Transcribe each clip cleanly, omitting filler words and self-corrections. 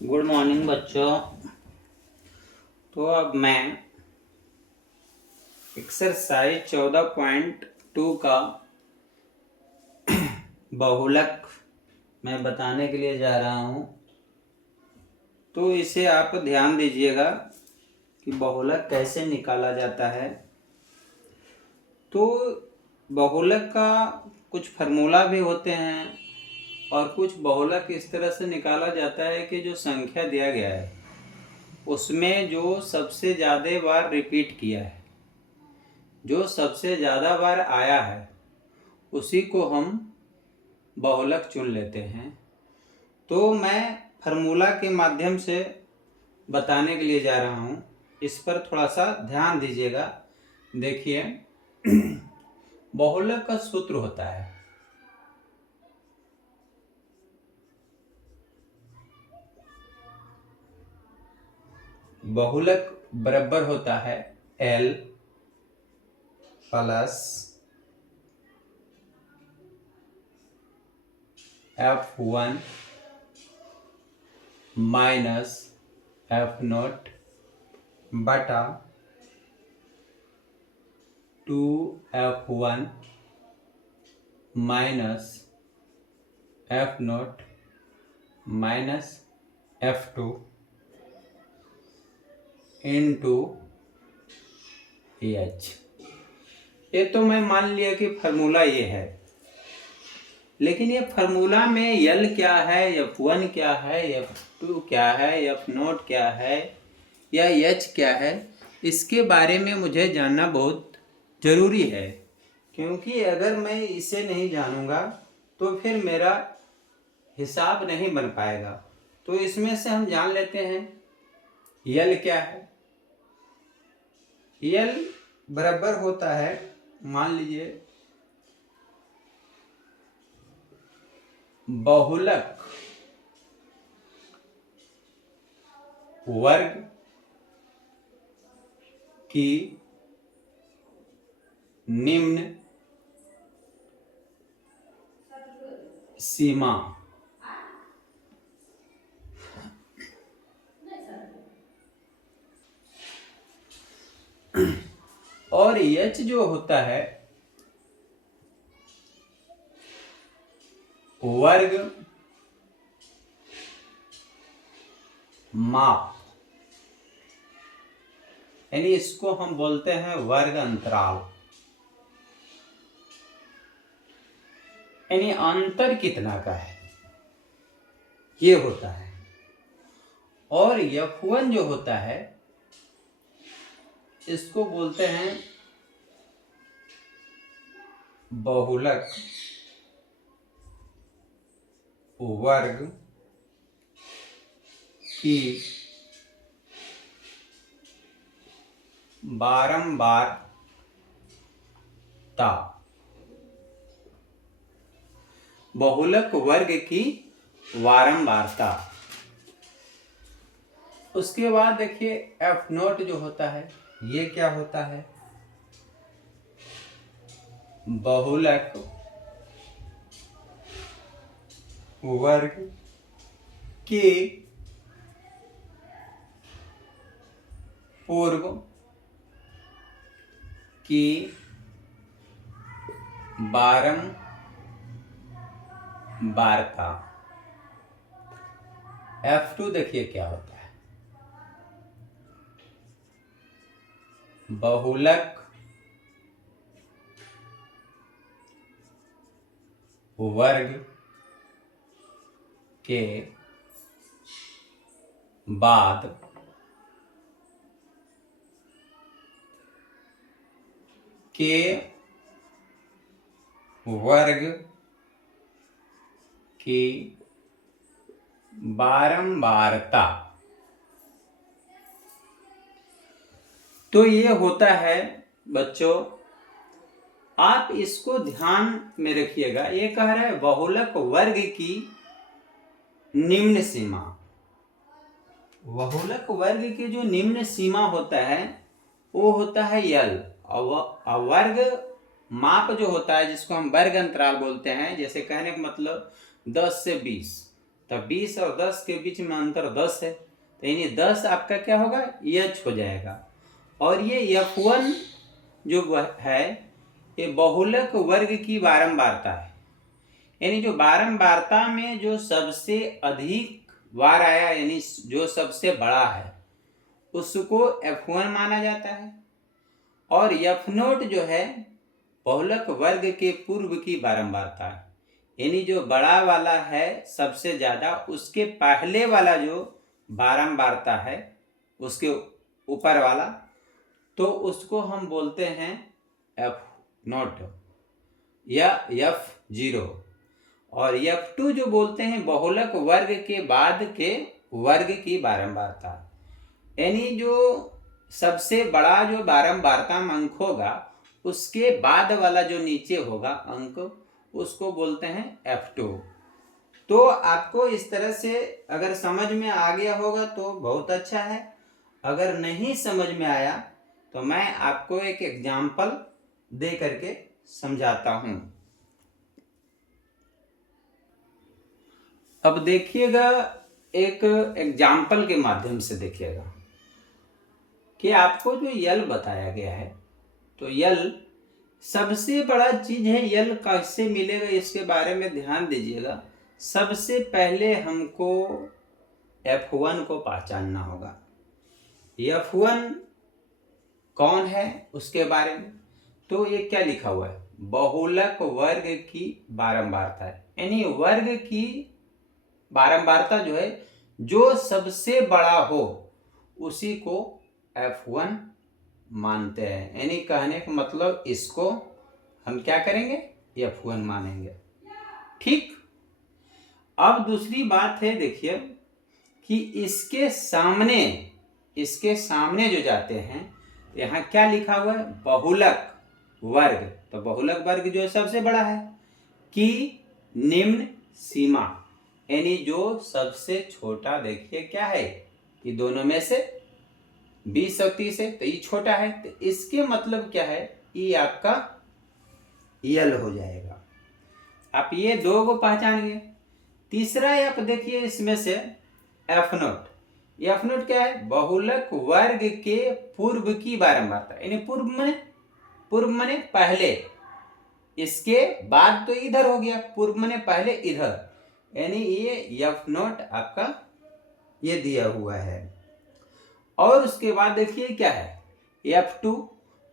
Good morning बच्चों। तो अब मैं एक्सरसाइज 14.2 का बहुलक मैं बताने के लिए जा रहा हूँ। तो इसे आप ध्यान दीजिएगा कि बहुलक कैसे निकाला जाता है। तो बहुलक का कुछ फार्मूला भी होते हैं और कुछ बहुलक इस तरह से निकाला जाता है कि जो संख्या दिया गया है उसमें जो सबसे ज़्यादा बार रिपीट किया है, जो सबसे ज़्यादा बार आया है, उसी को हम बहुलक चुन लेते हैं। तो मैं फार्मूला के माध्यम से बताने के लिए जा रहा हूँ, इस पर थोड़ा सा ध्यान दीजिएगा। देखिए, बहुलक का सूत्र होता है बहुलक बराबर होता है L plus F1 minus F0 बटा 2F1 minus F0 minus F2 into H। ये तो मैं मान लिया कि फार्मूला ये है, लेकिन ये फार्मूला में L क्या है, F1 क्या है, F2 क्या है, F0 क्या है या H क्या है, इसके बारे में मुझे जानना बहुत ज़रूरी है। क्योंकि अगर मैं इसे नहीं जानूंगा तो फिर मेरा हिसाब नहीं बन पाएगा। तो इसमें से हम जान लेते हैं L क्या है। L बराबर होता है, मान लीजिए, बहुलक वर्ग की निम्न सीमा। और H जो होता है वर्ग माप, यानी इसको हम बोलते हैं वर्ग अंतराल, यानी अंतर कितना का है ये होता है। और F1 जो होता है इसको बोलते हैं बहुलक वर्ग की बारंबारता। बहुलक वर्ग की बारंबारता। उसके बाद देखिए F0 जो होता है ये क्या होता है, बहुलक वर्ग के पूर्व की बारंबारता। F2 देखिए क्या होता है, बहुलक वर्ग के बाद के वर्ग की बारंबारता। तो ये होता है बच्चों, आप इसको ध्यान में रखिएगा। ये कह रहा है बहुलक वर्ग की निम्न सीमा। बहुलक वर्ग की जो निम्न सीमा होता है वो होता है L। और वर्ग माप जो होता है जिसको हम वर्ग अंतराल बोलते हैं, जैसे कहने का मतलब 10 से 20, तब 20 और 10 के बीच में अंतर 10 है, तो यानी 10 आपका क्या होगा, एच हो जाएगा। और ये F1 जो है ये बहुलक वर्ग की बारंबारता है, यानी जो बारंबारता में जो सबसे अधिक बार आया यानी जो सबसे बड़ा है उसको F1 माना जाता है। और F0 जो है बहुलक वर्ग के पूर्व की बारंबारता है, यानी जो बड़ा वाला है सबसे ज्यादा उसके पहले वाला जो बारंबारता है उसके ऊपर वाला, तो उसको हम बोलते हैं F0 या F0। और F2 जो बोलते हैं बहुलक वर्ग के बाद के वर्ग की बारंबारता, यानी जो सबसे बड़ा जो बारंबारता अंक होगा उसके बाद वाला जो नीचे होगा अंक उसको बोलते हैं F2। तो आपको इस तरह से अगर समझ में आ गया होगा तो बहुत अच्छा है, अगर नहीं समझ में आया तो मैं आपको एक एग्जाम्पल दे करके समझाता हूं। अब देखिएगा, एक एग्जाम्पल के माध्यम से देखिएगा कि आपको जो यल बताया गया है, तो यल सबसे बड़ा चीज है। यल कैसे मिलेगा इसके बारे में ध्यान दीजिएगा। सबसे पहले हमको F1 को पहचानना होगा। F1 कौन है उसके बारे में, तो ये क्या लिखा हुआ है, बहुलक वर्ग की बारंबारता है, यानी वर्ग की बारंबारता जो है जो सबसे बड़ा हो उसी को F1 मानते हैं। यानी कहने का मतलब इसको हम क्या करेंगे, F1 मानेंगे। ठीक। अब दूसरी बात है, देखिए कि इसके सामने जो जाते हैं तो यहाँ क्या लिखा हुआ है, बहुलक वर्ग। तो बहुलक वर्ग जो है सबसे बड़ा है कि निम्न सीमा, यानी जो सबसे छोटा देखिए क्या है कि दोनों में से 20 और 30 है, तो ये छोटा है, तो इसके मतलब क्या है, ये आपका यल हो जाएगा। आप ये दो को पहचान गए। तीसरा आप देखिए इसमें से F0। F0 क्या है, बहुलक वर्ग के पूर्व की बारंबारता, यानी पूर्व मने पहले, इसके बाद तो इधर हो गया, पूर्व मने पहले इधर, यानी ये F0 आपका ये दिया हुआ है। और उसके बाद देखिए क्या है, F2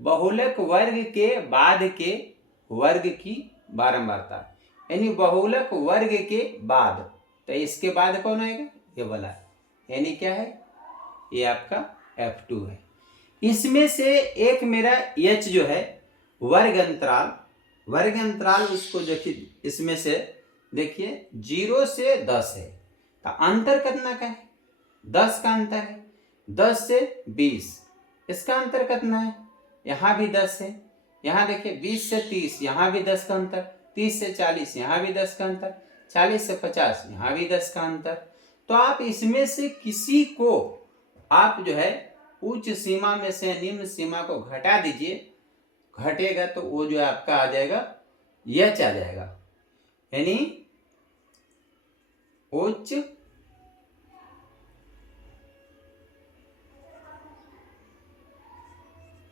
बहुलक वर्ग के बाद के वर्ग की बारंबारता, यानी बहुलक वर्ग के बाद, तो इसके बाद कौन आएगा, ये वाला, यानी क्या है, ये आपका F2 है। इसमें से एक मेरा H जो है वर्ग अंतराल उसको देखिए, इसमें से देखिए 0 से 10 है, तो अंतर कितना का है, 10 का अंतर है। 10 से 20 इसका अंतर कितना है, यहाँ भी 10 है। यहाँ देखिए 20 से 30 यहाँ भी 10 का अंतर, 30 से 40 यहाँ भी 10 का अंतर, 40 से 50 यहाँ भी 10 का अंतर। तो आप इसमें से किसी को आप जो है उच्च सीमा में से निम्न सीमा को घटा दीजिए, घटेगा तो वो जो आपका आ जाएगा H आ जाएगा, यानी उच्च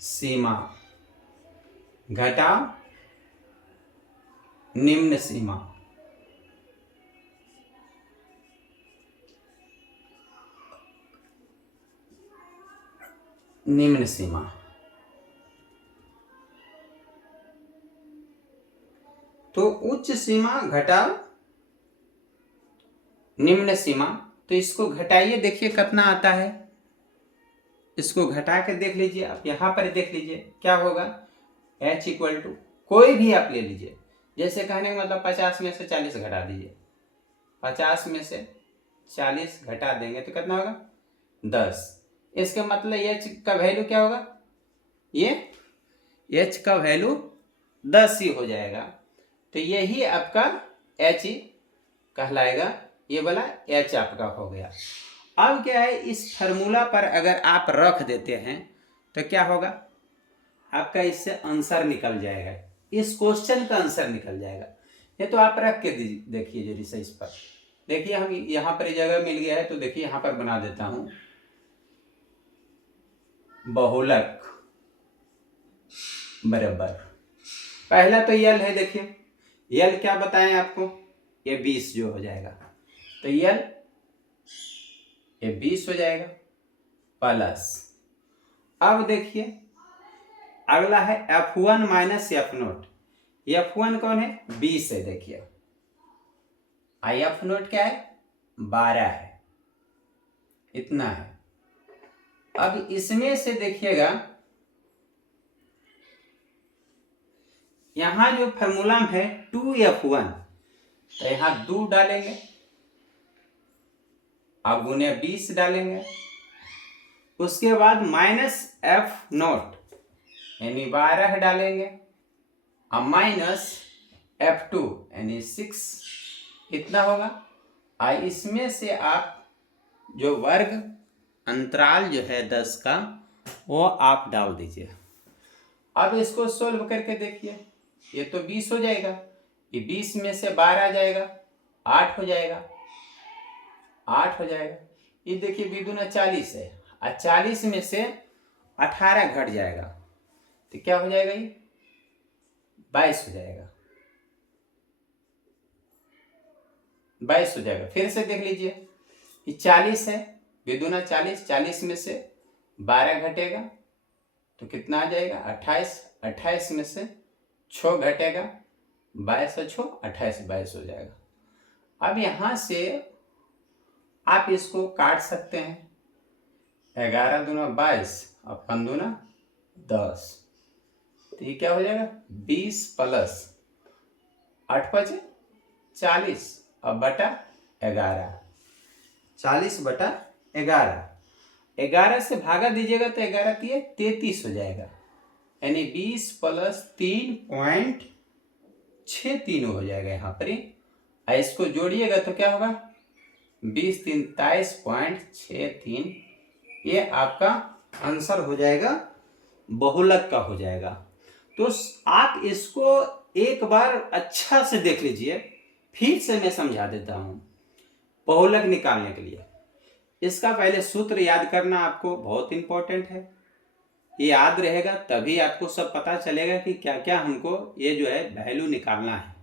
सीमा घटाव निम्न सीमा। निम्न सीमा, तो उच्च सीमा घटाव निम्न सीमा, तो इसको घटाइए, देखिए कितना आता है, इसको घटा के देख लीजिए। आप यहाँ पर देख लीजिए क्या होगा, H इक्वल टू कोई भी आप ले लीजिए, जैसे कहने का मतलब 50 में से 40 घटा दीजिए, 50 में से 40 घटा देंगे तो कितना होगा, 10। इसका मतलब H का वैल्यू क्या होगा, ये H का वैल्यू 10 ही हो जाएगा। तो यही आपका H कहलाएगा, ये वाला H आपका हो गया। अब क्या है, इस फार्मूला पर अगर आप रख देते हैं तो क्या होगा, आपका इससे आंसर निकल जाएगा, इस क्वेश्चन का आंसर निकल जाएगा। ये तो आप रख के देखिए जरा इस पर, देखिए हम यहाँ पर जगह मिल गया है, तो देखिए यहाँ पर बना देता हूँ बहुलक बराबर, पहला तो यल है, देखिए यल क्या बताएं आपको, ये 20 जो हो जाएगा, तो यल ये 20 हो जाएगा प्लस, अब देखिए अगला है F1 माइनस F0। F1 कौन है, 20 है, देखिए F0 क्या है, 12 है, इतना है। अब इसमें से देखिएगा यहां जो फॉर्मूला है 2F1, तो यहां 2 डालेंगे, अब गुने 20 डालेंगे, उसके बाद माइनस F0 यानी 12 डालेंगे, अब माइनस F2 यानी 6, कितना होगा। इसमें से आप जो वर्ग अंतराल जो है 10 का वो आप डाल दीजिए। अब इसको सोल्व करके देखिए, ये तो 20 हो जाएगा, ये 20 में से 12 जाएगा 8 हो जाएगा, 8 हो जाएगा। ये देखिए विदुना 40 है, और 40 में से 18 घट जाएगा, तो क्या हो जाएगा, ये 22 हो जाएगा, 22 हो जाएगा। फिर से देख लीजिए, ये 40 है, विदुना 40, 40 में से 12 घटेगा तो कितना आ जाएगा 28, 28 में से 6 घटेगा, 22 और 6 28, 22 हो जाएगा। अब यहां से आप इसको काट सकते हैं, 11 दूना 22 और 5 दूना 10, तो ये क्या हो जाएगा 20 प्लस 8 बचे 40 और बटा 11, 40 बटा 11, 11 से भागा दीजिएगा तो 11 की 33 हो जाएगा, यानी 20 प्लस 3.63 हो जाएगा यहाँ पर। इसको जोड़िएगा तो क्या होगा 20 3 23.63, ये आपका आंसर हो जाएगा, बहुलक का हो जाएगा। तो आप इसको एक बार अच्छा से देख लीजिए, फिर से मैं समझा देता हूं। बहुलक निकालने के लिए इसका पहले सूत्र याद करना आपको बहुत इंपॉर्टेंट है, ये याद रहेगा तभी आपको सब पता चलेगा कि क्या क्या हमको ये जो है वैल्यू निकालना है।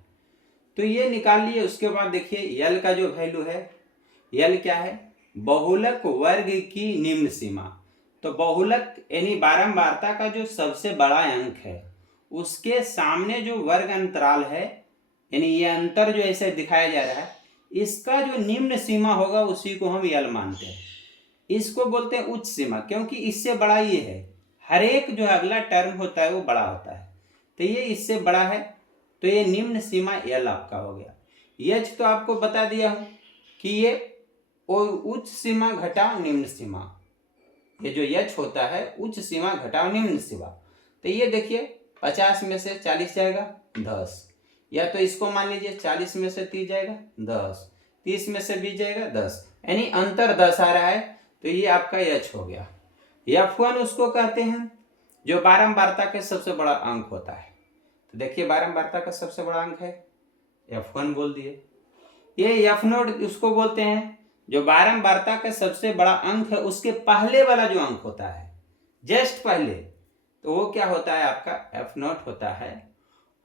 तो ये निकाल लिए, उसके बाद देखिए यल का जो वैल्यू है, यल क्या है, बहुलक वर्ग की निम्न सीमा। तो बहुलक यानी बारंबारता का जो सबसे बड़ा अंक है उसके सामने जो वर्ग अंतराल है, यानी ये अंतर जो ऐसे दिखाया जा रहा है, इसका जो निम्न सीमा होगा उसी को हम यल मानते हैं। इसको बोलते हैं उच्च सीमा, क्योंकि इससे बड़ा ये है, हर एक जो अगला टर्म होता है वो बड़ा होता है, तो ये इससे बड़ा है, तो ये निम्न सीमा यल आपका हो गया। यच तो आपको बता दिया हूं कि ये उच्च सीमा घटाओ निम्न सीमा, ये जो यच होता है उच्च सीमा घटाओ निम्न सीमा। तो ये देखिए 50 में से 40 जाएगा 10, या तो इसको मान लीजिए 40 में से 30 जाएगा 10, 30 में से 20 जाएगा 10, यानी अंतर 10 आ रहा है, तो ये आपका यच हो गया। F1 उसको कहते हैं जो बारंबारता के सबसे बड़ा अंक होता है, तो देखिए बारंबारता का सबसे बड़ा अंक है F1 बोल दिए। ये F0 उसको बोलते हैं जो बारंबारता का सबसे बड़ा अंक है उसके पहले वाला जो अंक होता है, जस्ट पहले, तो वो क्या होता है आपका F0 होता है।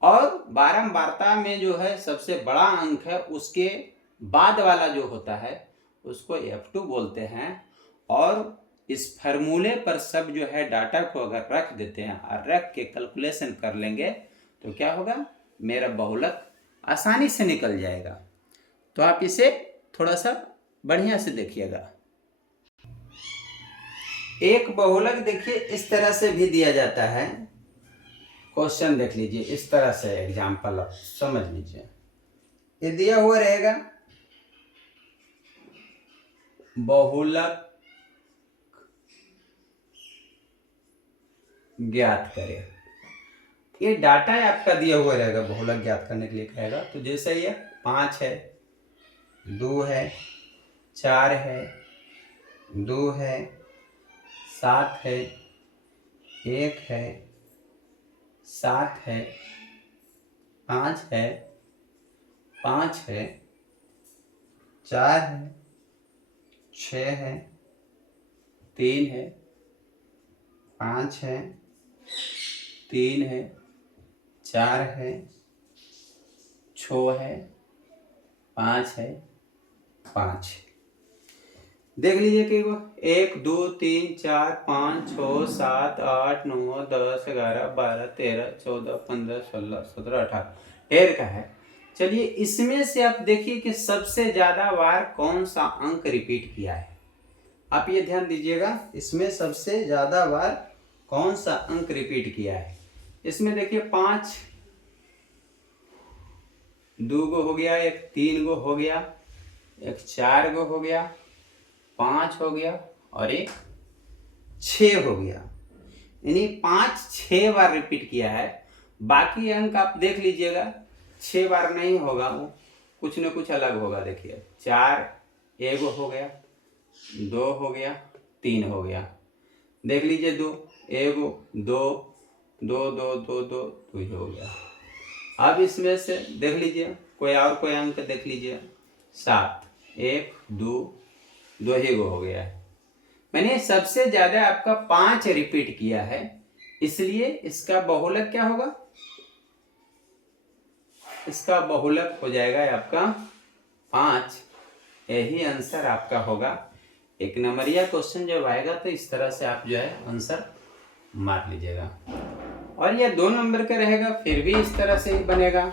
और बारंबारता में जो है सबसे बड़ा अंक है उसके बाद वाला जो होता है उसको F2 बोलते हैं। और इस फार्मूले पर सब जो है डाटा को अगर रख देते हैं और रख के कैलकुलेशन कर लेंगे तो क्या होगा, मेरा बहुलक आसानी से निकल जाएगा। तो आप इसे थोड़ा सा बढ़िया से देखिएगा। एक बहुलक देखिए इस तरह से भी दिया जाता है, क्वेश्चन देख लीजिए, इस तरह से एग्जाम्पल आप समझ लीजिए। ये दिया हुआ रहेगा बहुलक ज्ञात करें, ये डाटा आपका दिया हुआ रहेगा बहुलक ज्ञात करने के लिए कहेगा। तो जैसे ये 5 है, 2 है, 4 है, 2 है, 7 है, 1 है, 7 है, 5 है, 5 है, 4 है, 6 है, 3 है, 5 है, 3 है, 4 है, 6 है, 5 है, 5 है। देख लीजिए कि वो 1 2 3 4 5 6 7 8 9 10 11 12 13 14 15 16 17 18 ढेर का है। चलिए इसमें से आप देखिए कि सबसे ज्यादा बार कौन सा अंक रिपीट किया है। आप ये ध्यान दीजिएगा, इसमें सबसे ज्यादा बार कौन सा अंक रिपीट किया है। इसमें देखिए 5 2 गो हो गया, एक 3 गो हो गया, एक 4 गो हो गया, 5 हो गया और एक 6 हो गया। यानी 5-6 बार रिपीट किया है। बाकी अंक आप देख लीजिएगा 6 बार नहीं होगा, वो कुछ न कुछ अलग होगा। देखिए 4 1 हो गया, 2 हो गया, 3 हो गया। देख लीजिए 2 1 2 2 2 2 2 2 हो गया। अब इसमें से देख लीजिए कोई अंक देख लीजिए 7 1 2 2 ही गो हो गया है। मैंने सबसे ज्यादा आपका 5 रिपीट किया है, इसलिए इसका बहुलक क्या होगा, इसका बहुलक हो जाएगा आपका 5। यही आंसर आपका होगा। एक नंबरिया क्वेश्चन जब आएगा तो इस तरह से आप जो है आंसर मार लीजिएगा। और यह 2 नंबर का रहेगा फिर भी इस तरह से ही बनेगा।